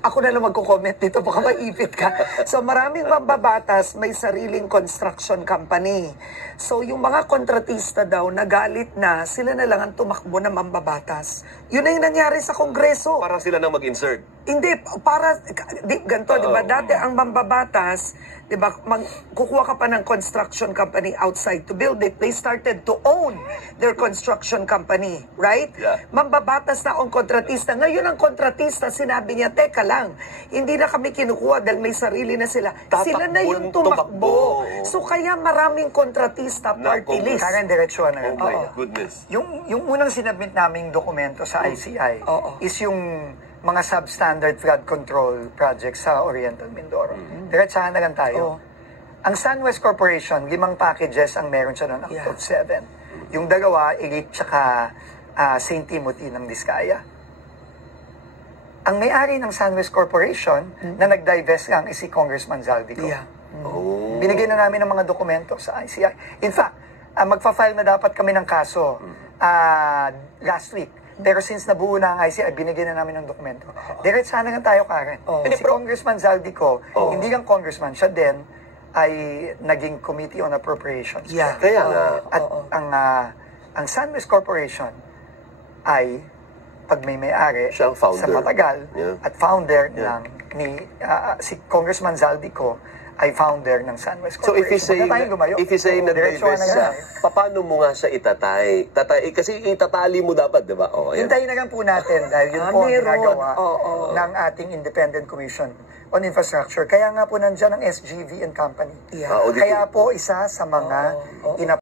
Ako na lang magko-comment dito, baka maipit ka. So maraming mambabatas may sariling construction company. So yung mga kontratista daw nagalit na, sila na lang ang tumakbo na mambabatas. Yun na yung nangyari sa Kongreso. Parang sila nang mag-insert. Hindi, ganito, di ba? Dati ang mambabatas, di ba, kukuha ka pa ng construction company outside to build it. They started to own their construction company, right? Yeah. Mambabatas na ang kontratista. Ngayon ang kontratista, sinabi niya, teka lang, hindi na kami kinukuha dahil may sarili na sila. Sila na yung tumakbo. So kaya maraming kontratista, party list. Karen, diretsuhan na. Oh my goodness. Yung unang sinabit naming dokumento sa ICI is yung mga substandard flood control projects sa Oriental Mindoro. Diretsahan na lang tayo. Ang SunWest Corporation, 5 packages ang meron siya noon out of 7. Yung dalawa, Elite tsaka St. Timothy ng Diskaya. Ang may-ari ng SunWest Corporation na nag-divest lang is si Congressman Zaldico. Binigyan na namin ng mga dokumento sa ICI. In fact, magfa-file na dapat kami ng kaso last week. Pero since nabuo na ang ICI, binigyan na namin ng dokumento. Diretsahan na lang tayo, Karen. Si Congressman Zaldico, hindi lang congressman, siya din ay naging Committee on Appropriations. Yeah. Kaya nga. At ang SunWest Corporation ay pag may-ari Siya ang founder. sa matagal at founder ng si Congressman Zaldico ay founder ng SunWest So Corporation. if you say nag-divest siya, paano mo nga siya itatay? Kasi itatali mo dapat, di ba? Hintayin na lang po natin dahil yun po ang meron. ginagawa ng ating Independent Commission on Infrastructure. Kaya nga po nandyan ang SGV and Company. Yeah. Kaya po isa sa mga